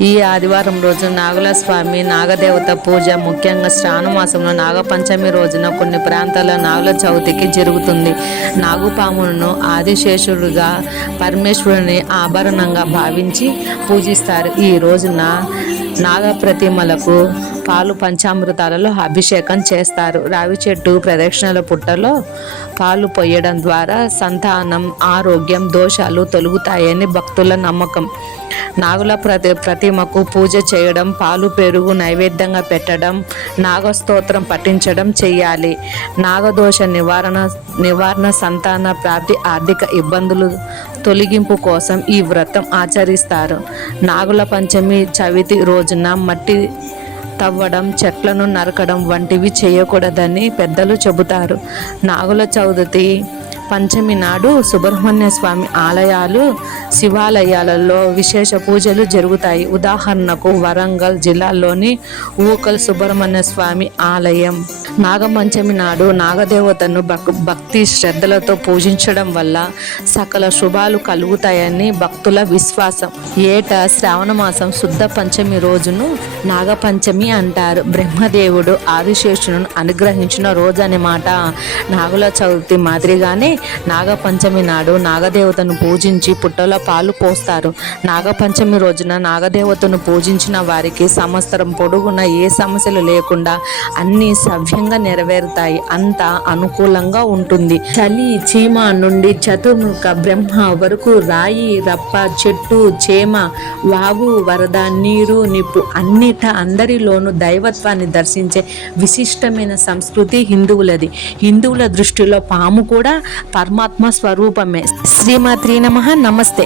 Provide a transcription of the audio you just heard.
ఈ ఆదివారం రోజు నాగుల స్వామి నాగదేవత పూజ ముఖ్యంగా శ్రావణ మాసంలో నాగపంచమి రోజున కొన్ని ప్రాంతాల్లో నాగుల చవితికి జరుగుతుంది. నాగుపాములను ఆదిశేషుడుగా పరమేశ్వరుని ఆభరణంగా భావించి పూజిస్తారు. ఈ రోజున నాగ ప్రతిమలకు పాలు పంచామృతాలలో అభిషేకం చేస్తారు. రావి చెట్టు ప్రదక్షిణల పుట్టలో పాలు పొయ్యడం ద్వారా సంతానం, ఆరోగ్యం, దోషాలు తొలగుతాయని భక్తుల నమ్మకం. నాగుల ప్రతిమకు పూజ చేయడం, పాలు పెరుగు నైవేద్యంగా పెట్టడం, నాగస్తోత్రం పఠించడం చేయాలి. నాగదోష నివారణ, సంతాన ప్రాప్తి, ఆర్థిక ఇబ్బందులు తొలగింపు కోసం ఈ వ్రతం ఆచరిస్తారు. నాగుల పంచమి చవితి రోజున మట్టి తవ్వడం, చెట్లను నరకడం వంటివి చేయకూడదని పెద్దలు చెబుతారు. నాగుల చవితి పంచమి నాడు సుబ్రహ్మణ్య స్వామి ఆలయాలు, శివాలయాలలో విశేష పూజలు జరుగుతాయి. ఉదాహరణకు వరంగల్ జిల్లాలోని ఊకల్ సుబ్రహ్మణ్య స్వామి ఆలయం నాగపంచమి నాడు నాగదేవతను భక్తి శ్రద్ధలతో పూజించడం వల్ల సకల శుభాలు కలుగుతాయని భక్తుల విశ్వాసం. ఏటా శ్రావణ మాసం శుద్ధ పంచమి రోజును నాగపంచమి అంటారు. బ్రహ్మదేవుడు ఆదిశేషును అనుగ్రహించిన రోజు అనే మాట. నాగుల చవితి మాదిరిగానే నాగపంచమి నాడు నాగదేవతను పూజించి పుట్టలో పాలు పోస్తారు. నాగపంచమి రోజున నాగదేవతను పూజించిన వారికి సంవత్సరం పొడుగున ఏ సమస్యలు లేకుండా అన్ని సవ్యంగా నెరవేరుతాయి. అంతా అనుకూలంగా ఉంటుంది. చలి, చీమ నుండి చతుర్ముఖ బ్రహ్మ వరకు, రాయి, రప్ప, చెట్టు, చేమ, వాగు, వరద, నీరు, నిప్పు అందరిలోనూ దైవత్వాన్ని దర్శించే విశిష్టమైన సంస్కృతి హిందువులది. హిందువుల దృష్టిలో పాము కూడా పరమాత్మ స్వరూపమే. శ్రీమాత్రే నమః. నమస్తే.